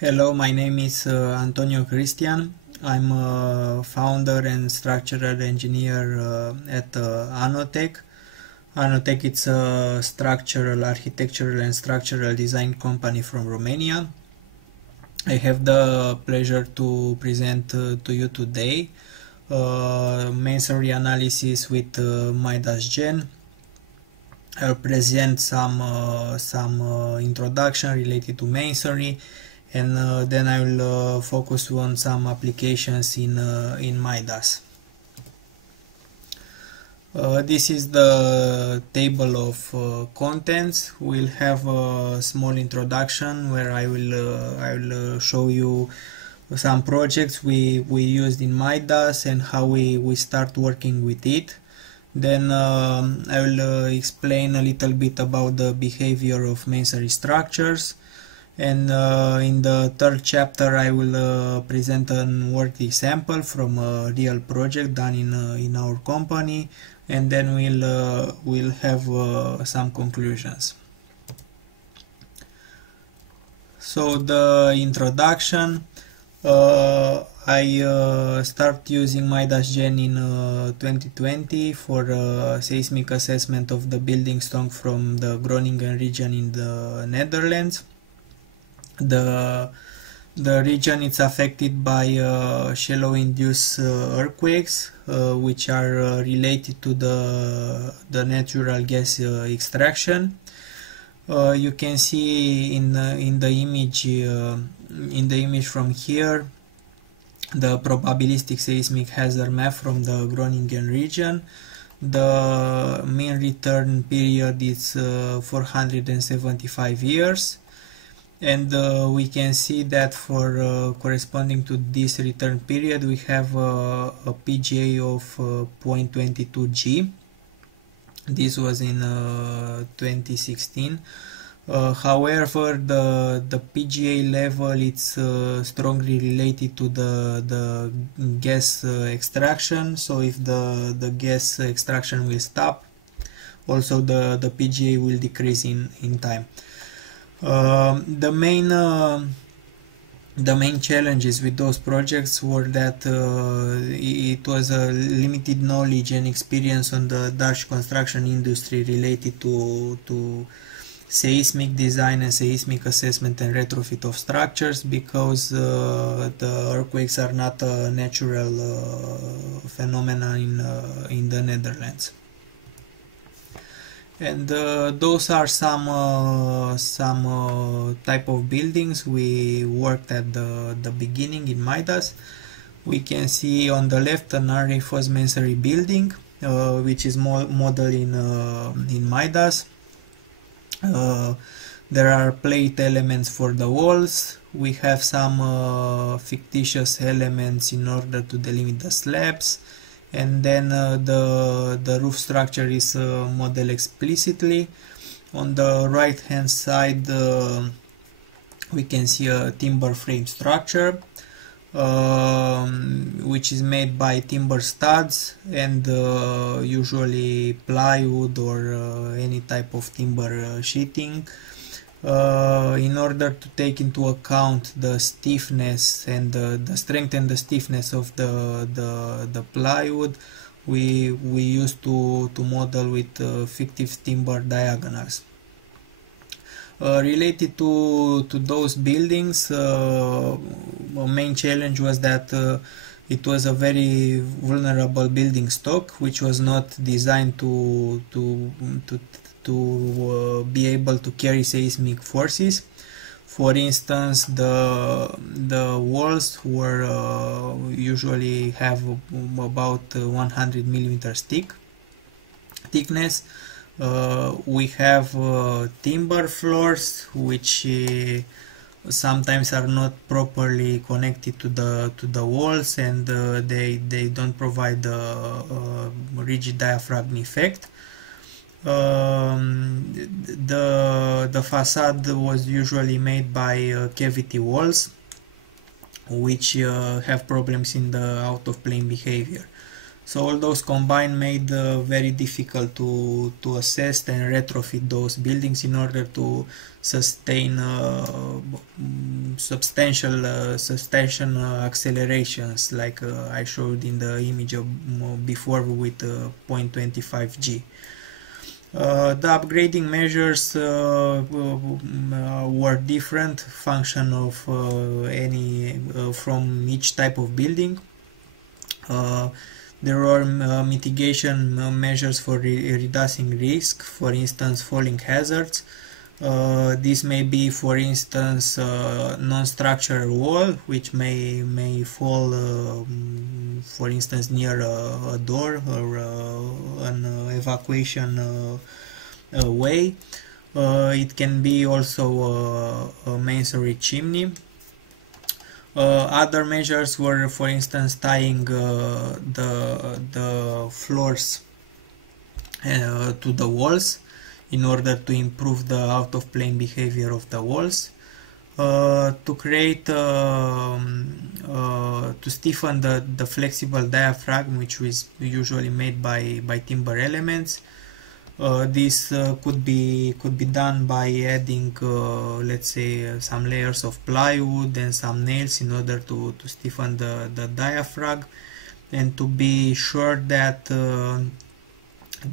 Hello, my name is Antonio Cristian. I'm a founder and structural engineer at Anotech. Anotech is a structural, architectural and structural design company from Romania. I have the pleasure to present to you today Masonry Analysis with MIDAS Gen. I'll present some introduction related to Masonry, and then I will focus on some applications in MIDAS. This is the table of contents. We'll have a small introduction where I will show you some projects we used in MIDAS and how we start working with it. Then I will explain a little bit about the behavior of masonry structures, and in the third chapter I will present a work example from a real project done in our company, and then we'll have some conclusions. So the introduction. I start using MIDAS Gen in 2020 for seismic assessment of the building stock from the Groningen region in the Netherlands. The region is affected by shallow-induced earthquakes, which are related to the natural gas extraction. You can see in the image from here the probabilistic seismic hazard map from the Groningen region. The mean return period is 475 years, and we can see that for corresponding to this return period we have a PGA of 0.22 G. This was in 2016. However, the PGA level is strongly related to the gas extraction. So if the gas extraction will stop, also the PGA will decrease in time. The main challenges with those projects were that it was a limited knowledge and experience on the Dutch construction industry related to seismic design and seismic assessment and retrofit of structures, because the earthquakes are not a natural phenomenon in the Netherlands. And those are some type of buildings we worked at the beginning in MIDAS. We can see on the left an unreinforced masonry building, which is modeled in MIDAS. There are plate elements for the walls. We have some fictitious elements in order to delimit the slabs, and then the roof structure is modeled explicitly. On the right hand side we can see a timber frame structure, which is made by timber studs and usually plywood or any type of timber sheeting. In order to take into account the stiffness and the strength and the stiffness of the plywood, we used to model with fictive timber diagonals. Related to those buildings, a main challenge was that it was a very vulnerable building stock, which was not designed to be able to carry seismic forces. For instance, the walls were usually have about 100 millimeters thickness. We have timber floors, which sometimes are not properly connected to the walls, and they don't provide the rigid diaphragm effect. The facade was usually made by cavity walls, which have problems in the out of plane behavior. So all those combined made very difficult to assess and retrofit those buildings in order to sustain substantial accelerations, like I showed in the image of before with 0.25 G. The upgrading measures were different function of from each type of building. There were mitigation measures for reducing risk, for instance falling hazards. This may be, for instance, non-structural wall, which may fall, for instance, near a door or an evacuation way. It can be also a masonry chimney. Other measures were, for instance, tying the floors to the walls in order to improve the out-of-plane behavior of the walls, to create, to stiffen the flexible diaphragm, which was usually made by timber elements. This could be done by adding, let's say, some layers of plywood and some nails in order to stiffen the diaphragm, and to be sure that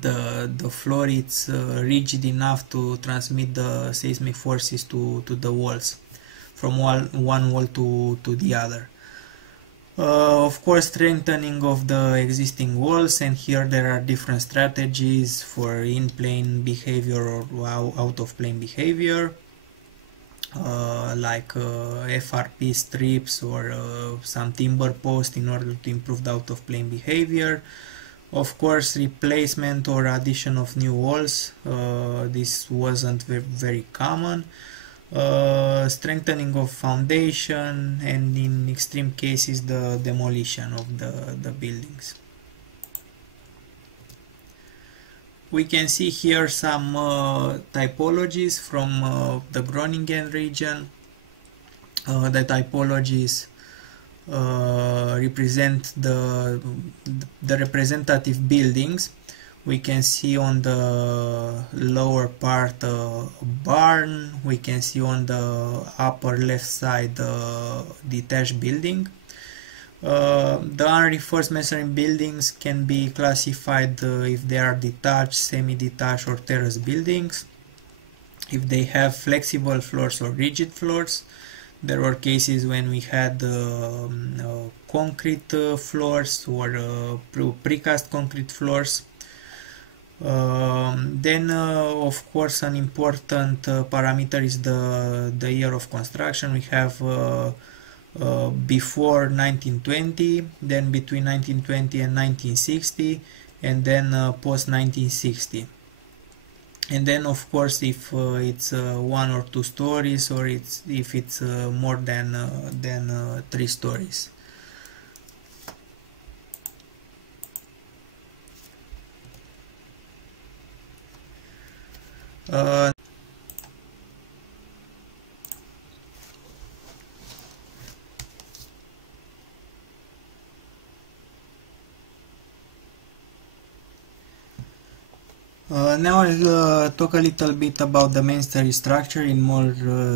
the floor is rigid enough to transmit the seismic forces to the walls, from one wall to the other. Of course, strengthening of the existing walls, and here there are different strategies for in-plane behavior or out-of-plane behavior, like FRP strips or some timber posts in order to improve the out-of-plane behavior. Of course, replacement or addition of new walls, this wasn't very common. Strengthening of foundation, and in extreme cases the demolition of the buildings. We can see here some typologies from the Groningen region. The typologies represent the representative buildings. We can see on the lower part a barn. We can see on the upper left side detached building. The unreinforced masonry buildings can be classified if they are detached, semi-detached or terrace buildings, if they have flexible floors or rigid floors. There were cases when we had concrete floors or precast concrete floors. Then of course an important parameter is the year of construction. We have before 1920, then between 1920 and 1960, and then post 1960. And then of course if it's 1 or 2 stories, or if it's more than 3 stories. Now I'll talk a little bit about the masonry structure in more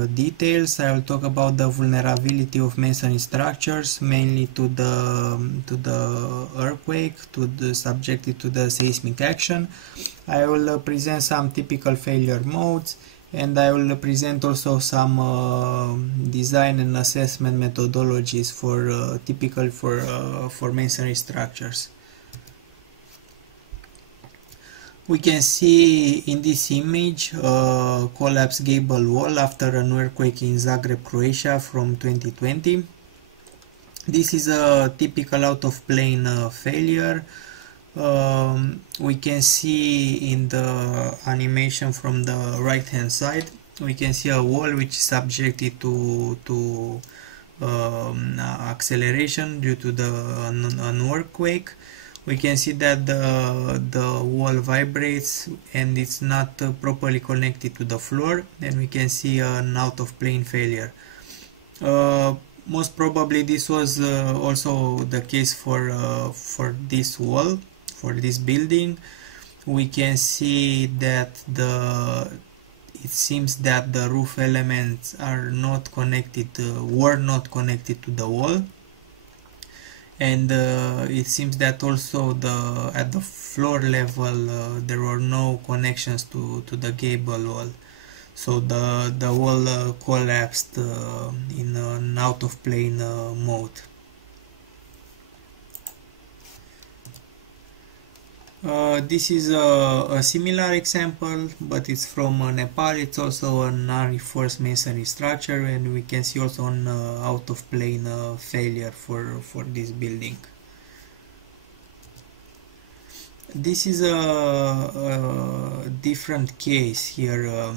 details. I will talk about the vulnerability of masonry structures, mainly to the earthquake, subjected to the seismic action. I will present some typical failure modes, and I will present also some design and assessment methodologies for typical for masonry structures. We can see in this image a collapsed gable wall after an earthquake in Zagreb, Croatia from 2020. This is a typical out-of-plane failure. We can see in the animation from the right hand side, we can see a wall which is subjected to acceleration due to an earthquake. We can see that the wall vibrates and it's not properly connected to the floor, and we can see an out-of-plane failure. most probably this was also the case for this wall, for this building. We can see that it seems that the roof elements are not connected, were not connected to the wall, and it seems that also at the floor level there were no connections to the gable wall. So the wall collapsed in an out of plane mode. This is a similar example, but it's from Nepal. It's also an unreinforced masonry structure, and we can see also an out of plane failure for this building. This is a different case here.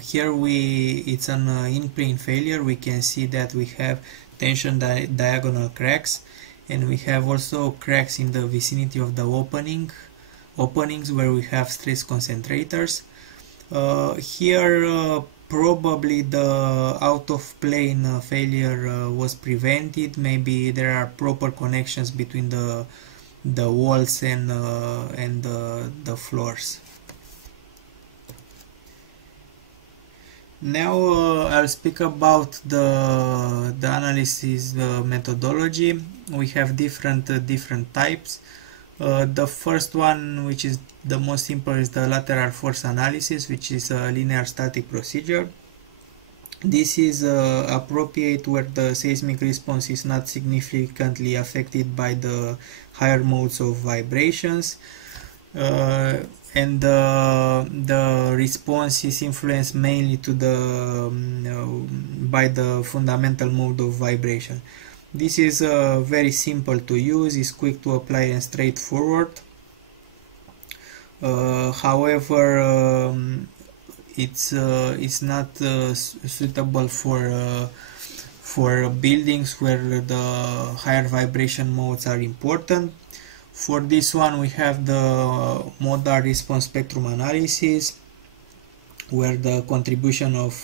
Here it's an in-plane failure. We can see that we have tension diagonal cracks, and we have also cracks in the vicinity of the openings where we have stress concentrators. Here probably the out of plane failure was prevented. Maybe there are proper connections between the walls and the floors. Now I'll speak about the analysis methodology. We have different types. The first one, which is the most simple, is the lateral force analysis, which is a linear static procedure. This is appropriate where the seismic response is not significantly affected by the higher modes of vibrations, and the response is influenced mainly by the fundamental mode of vibration. This is very simple to use, is quick to apply and straightforward. However, it's not suitable for buildings where the higher vibration modes are important. For this one, we have the modal response spectrum analysis, where the contribution of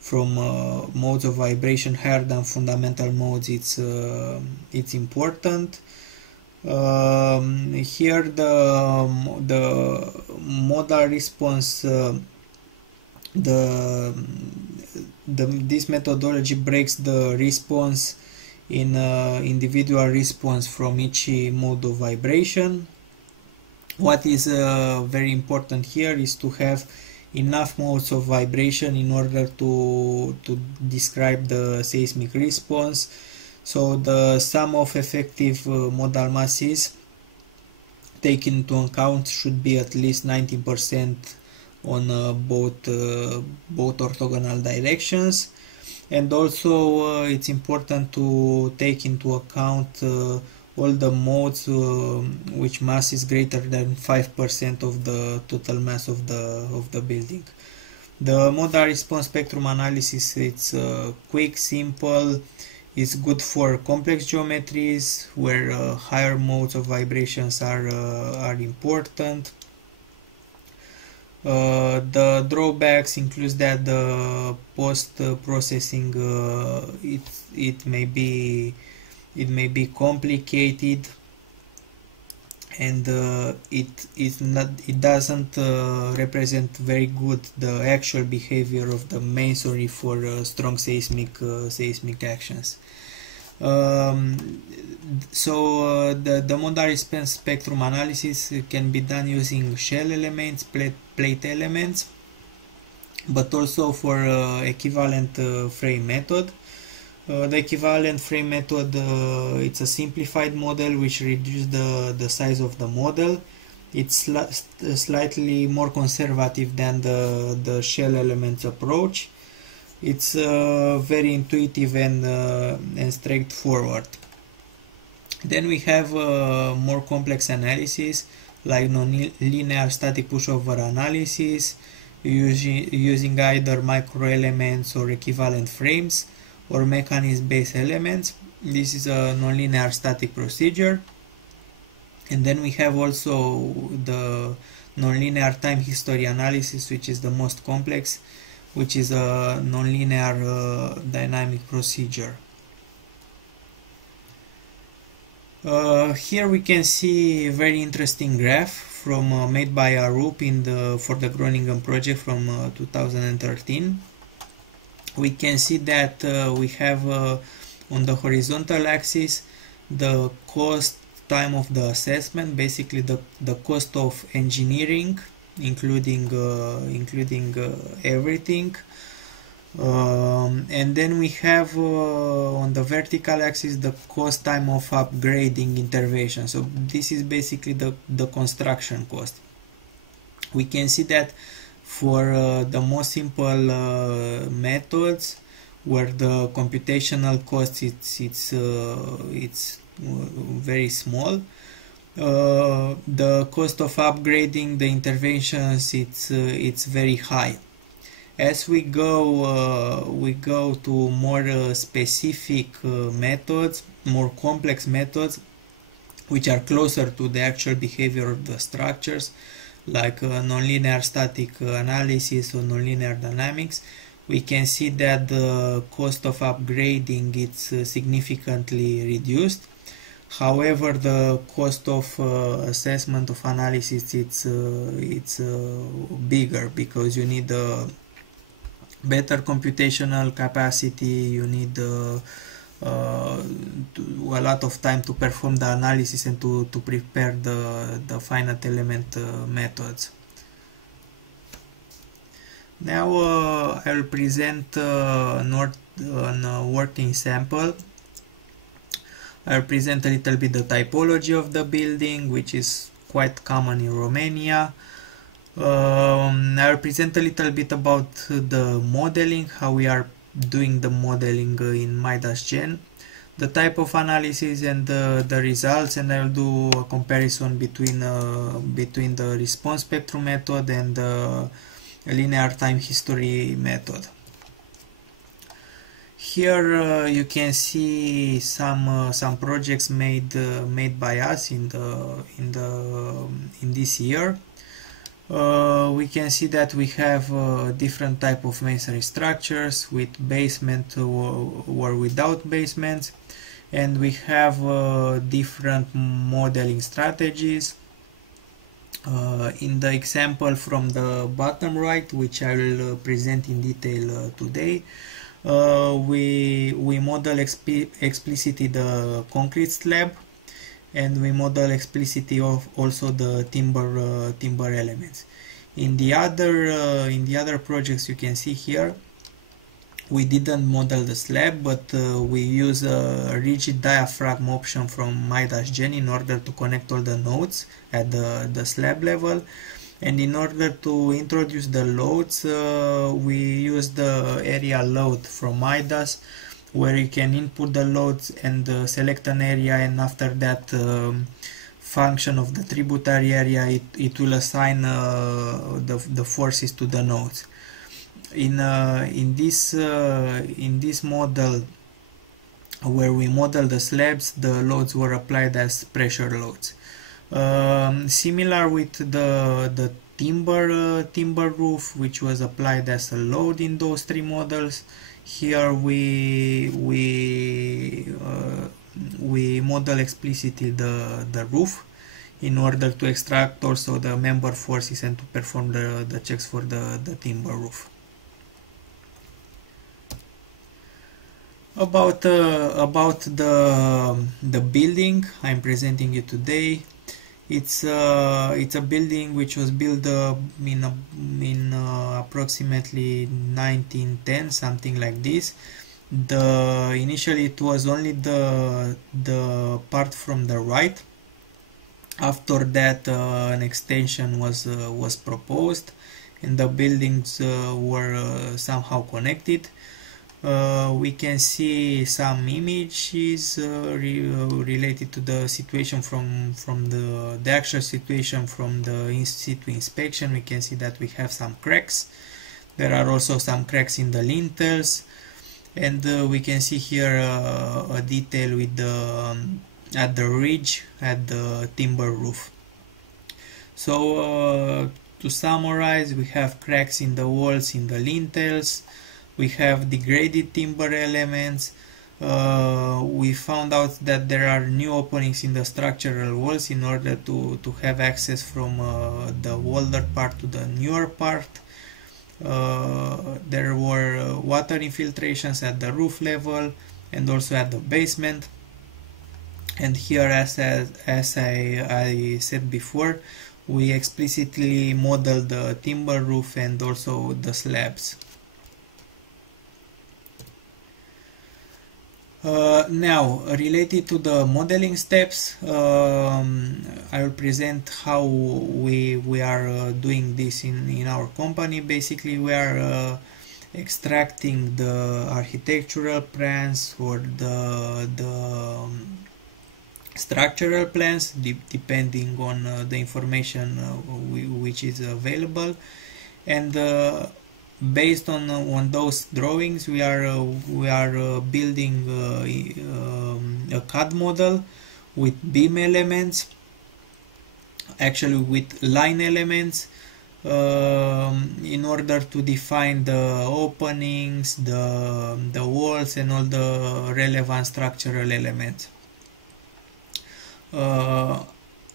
from modes of vibration higher than fundamental modes it's important. Here the modal response, this methodology breaks the response in individual response from each mode of vibration. What is very important here is to have enough modes of vibration in order to describe the seismic response. So the sum of effective modal masses taken into account should be at least 90% on both orthogonal directions. And also it's important to take into account all the modes which mass is greater than 5% of the total mass of the building. The modal response spectrum analysis, it's quick, simple, it's good for complex geometries where higher modes of vibrations are important. The drawbacks include that the post-processing it may be complicated, and it doesn't represent very good the actual behavior of the masonry for strong seismic actions. So the modal response spectrum analysis can be done using shell elements, plate elements, but also for equivalent frame method. The equivalent frame method, it's a simplified model which reduces the size of the model. It's slightly more conservative than the shell elements approach. It's very intuitive and straightforward. Then we have more complex analysis like non-linear static pushover analysis using either microelements or equivalent frames or mechanism-based elements. This is a non-linear static procedure. And then we have also the non-linear time history analysis, which is the most complex, which is a nonlinear dynamic procedure. Here we can see a very interesting graph from made by Arup for the Groningen project from 2013. We can see that we have on the horizontal axis the cost time of the assessment, basically the cost of engineering, including everything. And then we have on the vertical axis the cost time of upgrading intervention. So this is basically the construction cost. We can see that for the most simple methods, where the computational cost it's very small, the cost of upgrading the interventions it's very high. As we go to more specific methods, more complex methods, which are closer to the actual behavior of the structures, like nonlinear static analysis or nonlinear dynamics, we can see that the cost of upgrading is significantly reduced. However, the cost of assessment of analysis it's bigger, because you need better computational capacity, you need a lot of time to perform the analysis and to prepare the finite element methods. Now I will present a working sample. I will present a little bit the typology of the building, which is quite common in Romania. I will present a little bit about the modeling, how we are doing the modeling in MIDAS Gen, the type of analysis and the results, and I will do a comparison between the response spectrum method and the linear time history method. Here you can see some projects made by us in this year. We can see that we have different type of masonry structures with basement or without basements, and we have different modeling strategies. In the example from the bottom right, which I will present in detail today, we model explicitly the concrete slab, and we model explicitly of also the timber elements. In the other projects you can see here, we didn't model the slab, but we use a rigid diaphragm option from MIDAS Gen in order to connect all the nodes at the slab level. And in order to introduce the loads, we use the area load from MIDAS, where you can input the loads and select an area, and after that function of the tributary area, it will assign the forces to the nodes. In this model, where we model the slabs, the loads were applied as pressure loads. Similar with the timber roof, which was applied as a load in those three models. Here we model explicitly the roof in order to extract also the member forces and to perform the checks for the timber roof. About the building I'm presenting you today, it's a building which was built in approximately 1910, something like this. Initially it was only the part from the right. After that an extension was proposed, and the buildings were somehow connected. We can see some images related to the situation from the actual situation from the in-situ inspection. We can see that we have some cracks. There are also some cracks in the lintels, and we can see here a detail with at the ridge at the timber roof. So to summarize, we have cracks in the walls, in the lintels, we have degraded timber elements. We found out that there are new openings in the structural walls in order to have access from the older part to the newer part. There were water infiltrations at the roof level and also at the basement. And here, as I said before, we explicitly modeled the timber roof and also the slabs. Now, related to the modeling steps, I will present how we are doing this in our company. Basically, we are extracting the architectural plans or the structural plans, depending on the information which is available, and based on those drawings, we are building a CAD model with beam elements, actually with line elements, in order to define the openings, the walls, and all the relevant structural elements.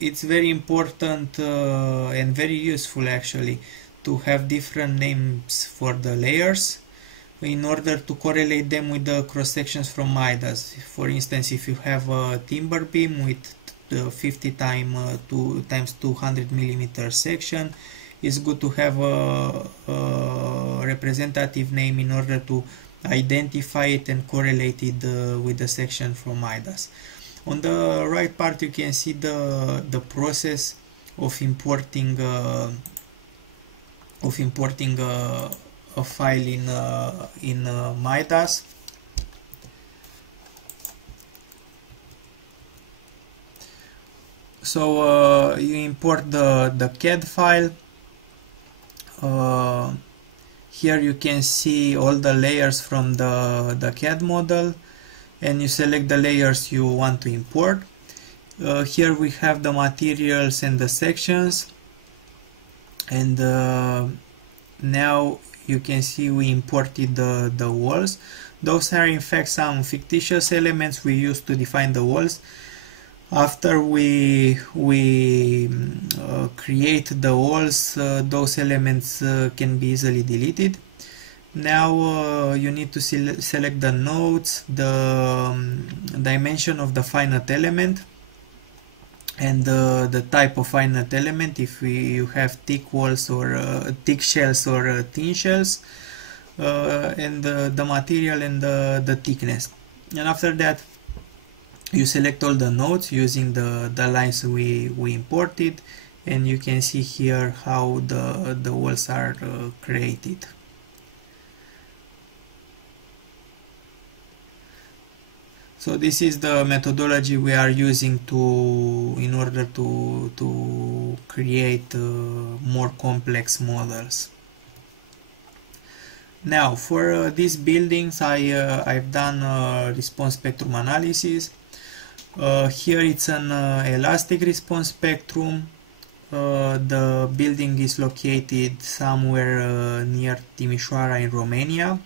It's very important and very useful actually to have different names for the layers in order to correlate them with the cross sections from MIDAS. For instance, if you have a timber beam with 50 times 200 millimeter section, it's good to have a representative name in order to identify it and correlate it with the section from MIDAS. On the right part, you can see the process of importing a file in MIDAS. So you import the CAD file. Here you can see all the layers from the CAD model, and you select the layers you want to import. Here we have the materials and the sections, and now you can see we imported the walls. Those are in fact some fictitious elements we used to define the walls. After we create the walls, those elements can be easily deleted. Now you need to select the nodes, the dimension of the finite element, and the type of finite element, if you have thick walls or thick shells or thin shells, and the material and the thickness. And after that, you select all the nodes using the lines we imported, and you can see here how the walls are created. So this is the methodology we are using in order to create more complex models. Now, for these buildings, I've done response spectrum analysis. Here it's an elastic response spectrum. The building is located somewhere near Timișoara in Romania.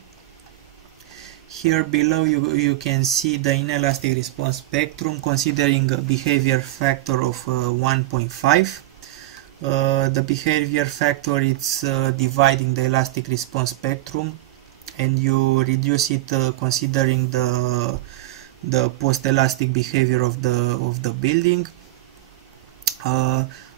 Here below you can see the inelastic response spectrum considering a behavior factor of 1.5. The behavior factor is dividing the elastic response spectrum, and you reduce it considering the post-elastic behavior of the building.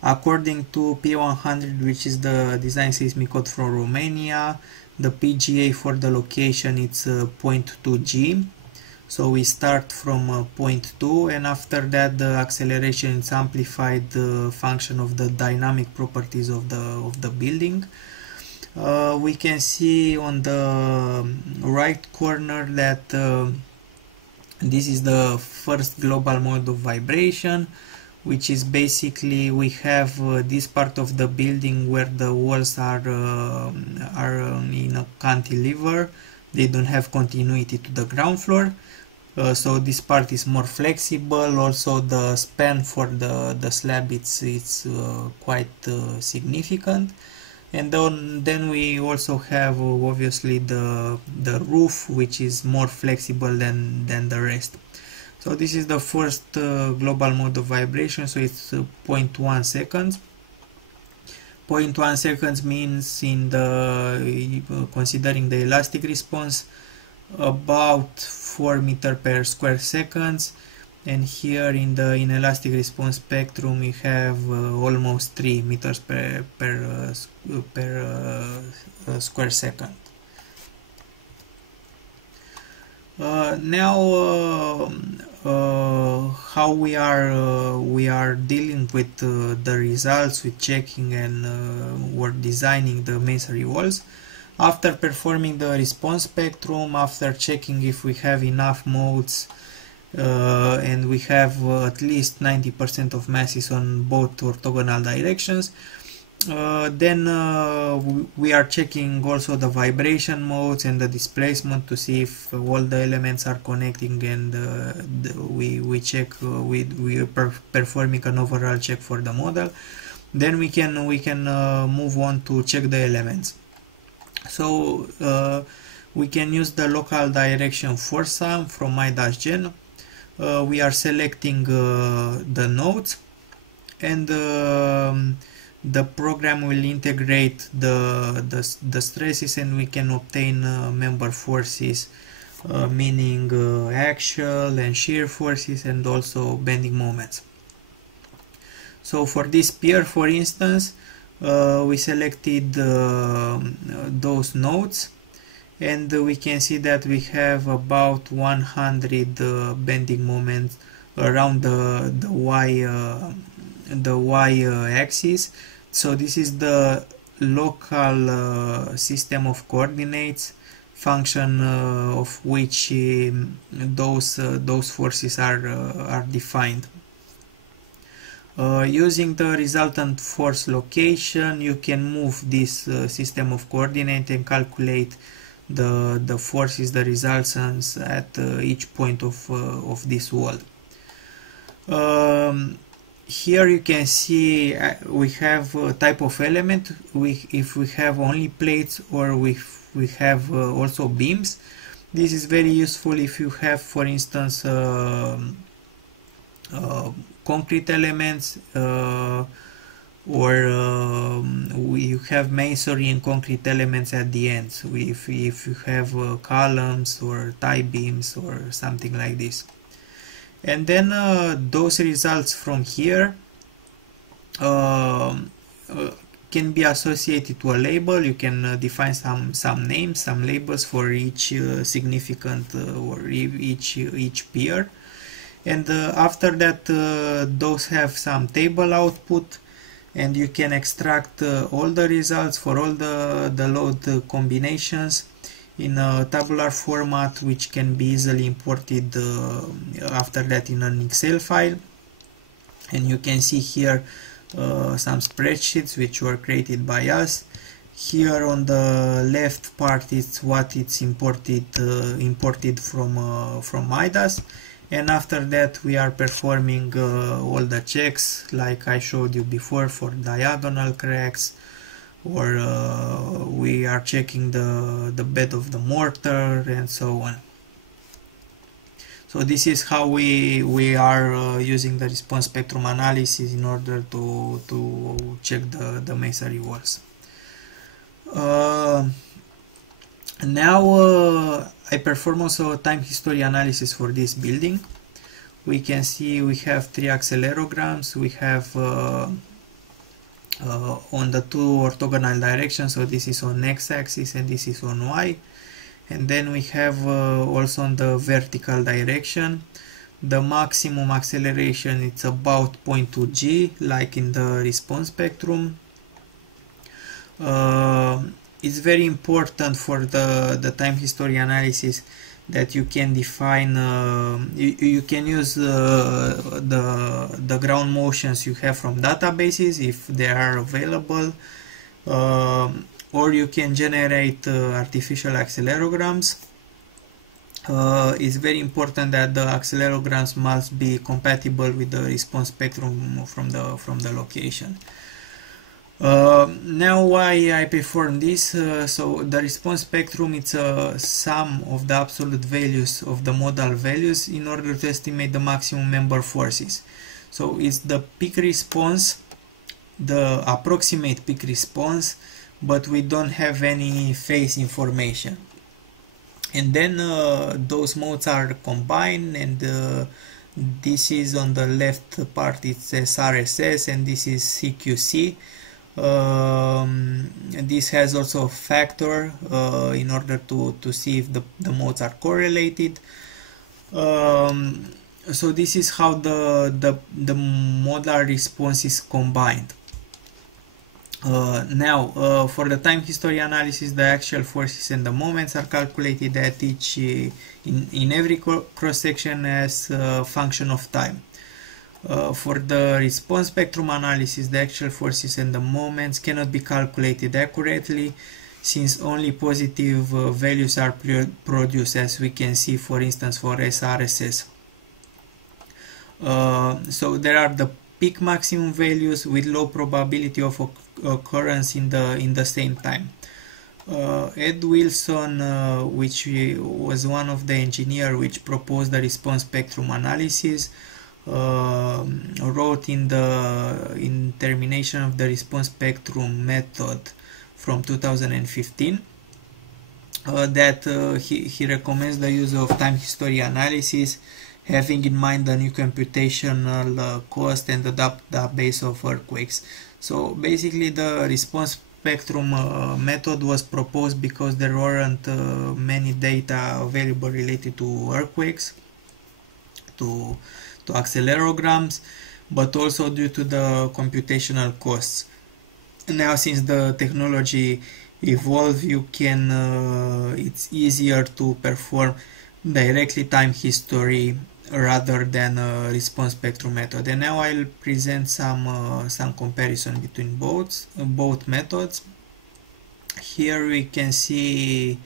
According to P100, which is the design seismic code from Romania, the PGA for the location it's 0.2 G. So we start from 0.2, and after that the acceleration is amplified function of the dynamic properties of the building. We can see on the right corner that this is the first global mode of vibration, which is basically we have this part of the building where the walls are in a cantilever. They don't have continuity to the ground floor. so this part is more flexible. Also the span for the slab it's quite significant. And then we also have obviously the roof, which is more flexible than the rest. So this is the first global mode of vibration, so it's 0.1 seconds. 0.1 seconds means, in the considering the elastic response, about 4 meter per square seconds, and here in the inelastic response spectrum we have almost 3 meters per square second. Now how we are dealing with the results, with checking and we're designing the masonry walls. After performing the response spectrum, after checking if we have enough modes and we have at least 90% of masses on both orthogonal directions, then we are checking also the vibration modes and the displacement to see if all the elements are connecting, and we check we are performing an overall check for the model. Then we can move on to check the elements. So we can use the local direction force sum from MIDAS Gen. We are selecting the nodes, and the program will integrate the stresses, and we can obtain member forces, meaning axial and shear forces, and also bending moments. So for this pier, for instance, we selected those nodes, and we can see that we have about 100 bending moments around the y axis. So this is the local system of coordinates, function of which those forces are defined. Using the resultant force location, you can move this system of coordinates and calculate the forces, the resultants at each point of this wall. Here you can see we have a type of element, if we have only plates or we have also beams. This is very useful if you have, for instance, concrete elements, or you have masonry and concrete elements at the end. So if you have columns or tie beams or something like this. And then those results from here can be associated to a label. You can define some names, some labels for each significant or each pair. And after that, those have some table output, and you can extract all the results for all the load combinations in a tabular format, which can be easily imported after that in an Excel file. And you can see here some spreadsheets which were created by us. Here on the left part, it's what it's imported from MIDAS. And after that, we are performing all the checks like I showed you before for diagonal cracks, or we are checking the bed of the mortar and so on. So this is how we are using the response spectrum analysis in order to check the masonry walls. Now I perform also a time history analysis for this building. We can see we have 3 accelerograms. We have on the 2 orthogonal directions, so this is on x-axis and this is on y. And then we have also on the vertical direction, the maximum acceleration, it's about 0.2 g, like in the response spectrum. It's very important for the time history analysis that you can define, you can use the ground motions you have from databases if they are available, or you can generate artificial accelerograms. it's very important that the accelerograms must be compatible with the response spectrum from the location. Now why I perform this, so the response spectrum, it's a sum of the absolute values of the modal values in order to estimate the maximum member forces. So it's the peak response, the approximate peak response, but we don't have any phase information. And then those modes are combined, and this is on the left part, it's SRSS, and this is CQC. This has also a factor in order to see if the modes are correlated. So this is how the modal response is combined. Now, for the time history analysis, the actual forces and the moments are calculated at each in every cross-section as a function of time. For the response spectrum analysis, the actual forces and the moments cannot be calculated accurately, since only positive values are produced, as we can see, for instance, for SRSS. So there are the peak maximum values with low probability of occurrence in the same time. Ed Wilson, which was one of the engineers which proposed the response spectrum analysis, wrote in termination of the response spectrum method from 2015 that he recommends the use of time history analysis, having in mind the new computational cost and the database of earthquakes. So basically the response spectrum method was proposed because there weren't many data available related to earthquakes, to accelerograms, but also due to the computational costs. Now, since the technology evolved, you can it's easier to perform directly time history rather than a response spectrum method. And now I'll present some comparison between both methods. Here we can see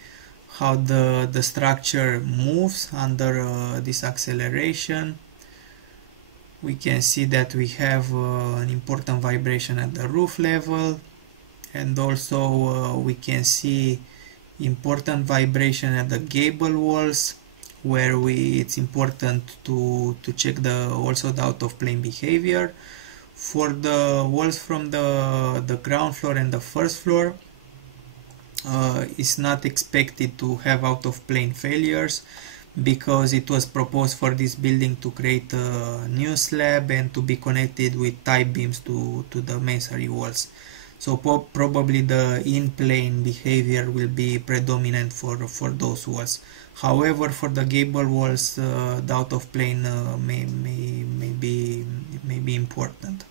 how the structure moves under this acceleration. We can see that we have an important vibration at the roof level, and also we can see important vibration at the gable walls, where it's important to check also the out of plane behavior. For the walls from the ground floor and the first floor, it's not expected to have out of plane failures, because it was proposed for this building to create a new slab and to be connected with tie beams to the masonry walls. So probably the in-plane behavior will be predominant for those walls. However, for the gable walls, the out-of-plane may be important.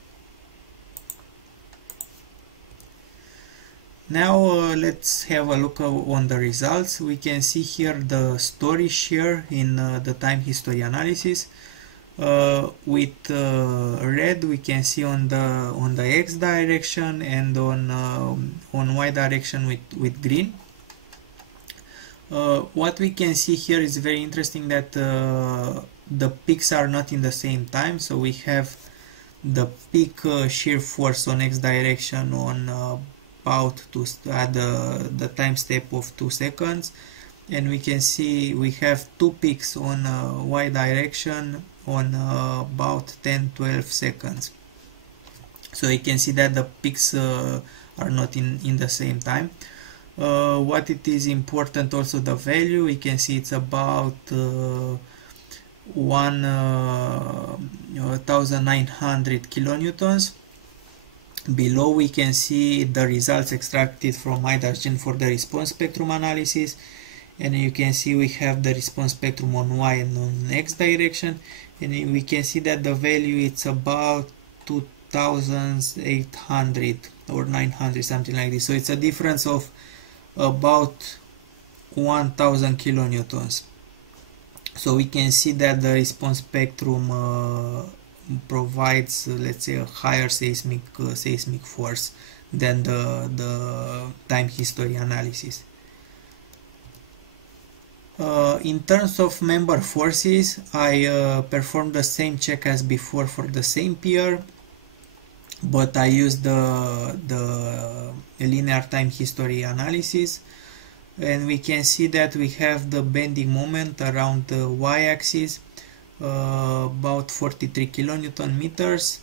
Now let's have a look on the results. We can see here the story share in the time history analysis. With red we can see on the x direction, and on y direction with green. What we can see here is very interesting, that the peaks are not in the same time. So we have the peak shear force on x direction on about the time step of 2 seconds, and we can see we have 2 peaks on y direction on about 10-12 seconds. So you can see that the peaks are not in the same time. What it is important also, the value, we can see it's about 1900 kilonewtons. Below we can see the results extracted from MIDAS Gen for the response spectrum analysis, and you can see we have the response spectrum on y and on x direction, and we can see that the value it's about 2800 or 900, something like this. So it's a difference of about 1000 kilonewtons. So we can see that the response spectrum provides, let's say, a higher seismic force than the time history analysis. In terms of member forces, I performed the same check as before for the same peer, but I used the linear time history analysis, and we can see that we have the bending moment around the y-axis, about 43 kilonewton meters.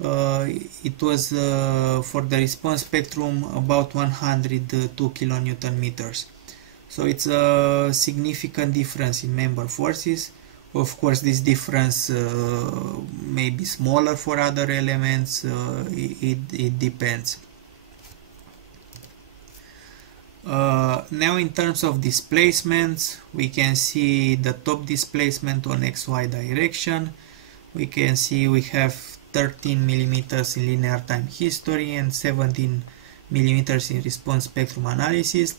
It was for the response spectrum about 102 kilonewton meters. So it's a significant difference in member forces. Of course, this difference may be smaller for other elements. It depends. Now in terms of displacements, we can see the top displacement on XY direction. We can see we have 13 millimeters in linear time history and 17 millimeters in response spectrum analysis.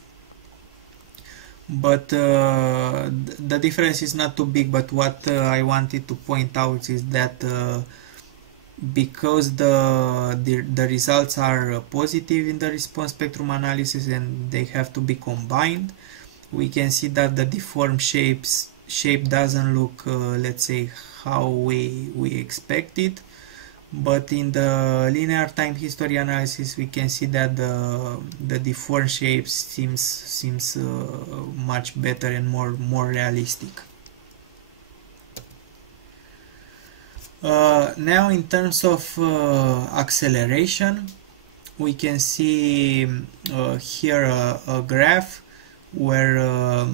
But the difference is not too big, but what I wanted to point out is that because the results are positive in the response spectrum analysis and they have to be combined, we can see that the deformed shape doesn't look let's say how we expect it. But in the linear time history analysis, we can see that the deformed shape seems much better and more realistic. Now in terms of acceleration, we can see here a graph where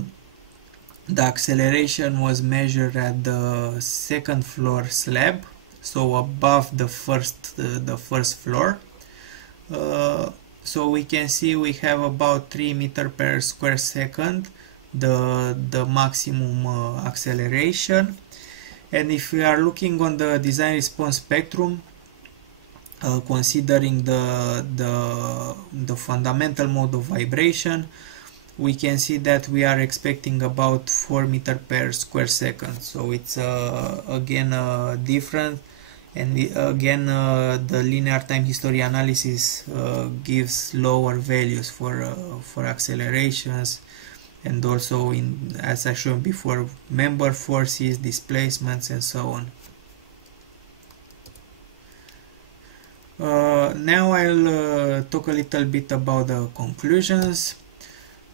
the acceleration was measured at the second floor slab, so above the first floor. So we can see we have about 3 meters per square second, the maximum acceleration. And if we are looking on the design response spectrum, considering the fundamental mode of vibration, we can see that we are expecting about 4 meters per square second. So it's again different, and again the linear time history analysis gives lower values for accelerations, and also in, as I showed before, member forces, displacements, and so on. Now I'll talk a little bit about the conclusions.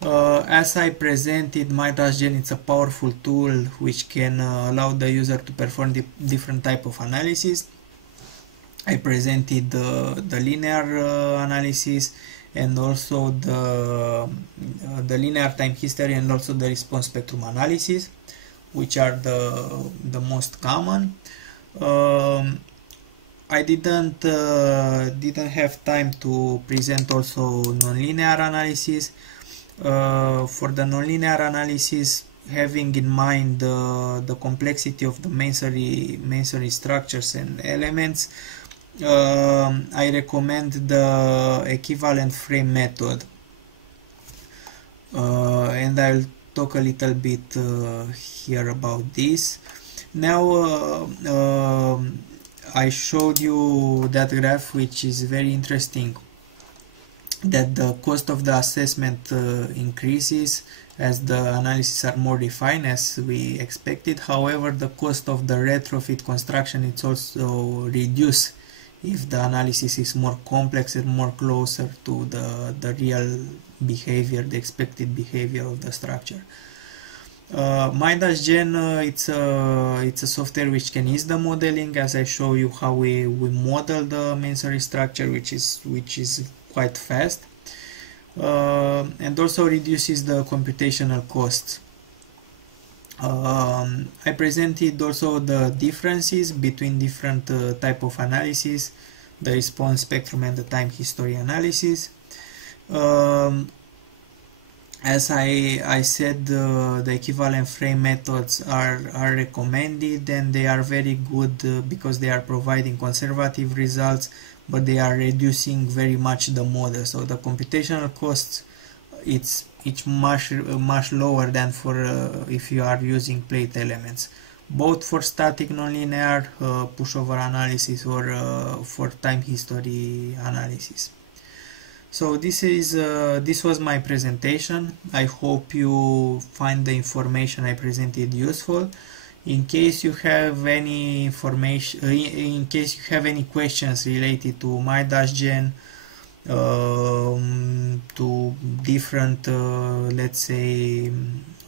As I presented, MIDAS Gen is a powerful tool which can allow the user to perform different type of analysis. I presented the linear analysis and also the linear time history and also the response spectrum analysis, which are the most common. I didn't have time to present also nonlinear analysis. For the nonlinear analysis, having in mind the complexity of the masonry structures and elements, I recommend the equivalent frame method, and I'll talk a little bit here about this. Now I showed you that graph, which is very interesting, that the cost of the assessment increases as the analyses are more defined as we expected. However, the cost of the retrofit construction is also reduced if the analysis is more complex and more closer to the real behavior, the expected behavior of the structure. MIDAS Gen, it's a software which can ease the modeling, as I show you how we model the masonry structure, which is quite fast, and also reduces the computational costs. I presented also the differences between different type of analysis, the response spectrum and the time history analysis. As I said, the equivalent frame methods are recommended, and they are very good because they are providing conservative results, but they are reducing very much the model. So the computational costs, it's much lower than for if you are using plate elements, both for static nonlinear pushover analysis or for time history analysis. So this was my presentation. I hope you find the information I presented useful. In case you have any information, in case you have any questions related to MIDAS Gen, to different, let's say,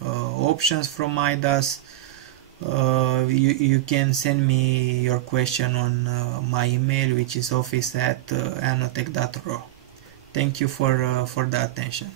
options from MIDAS, you can send me your question on my email, which is office@anotech.ro. Thank you for the attention.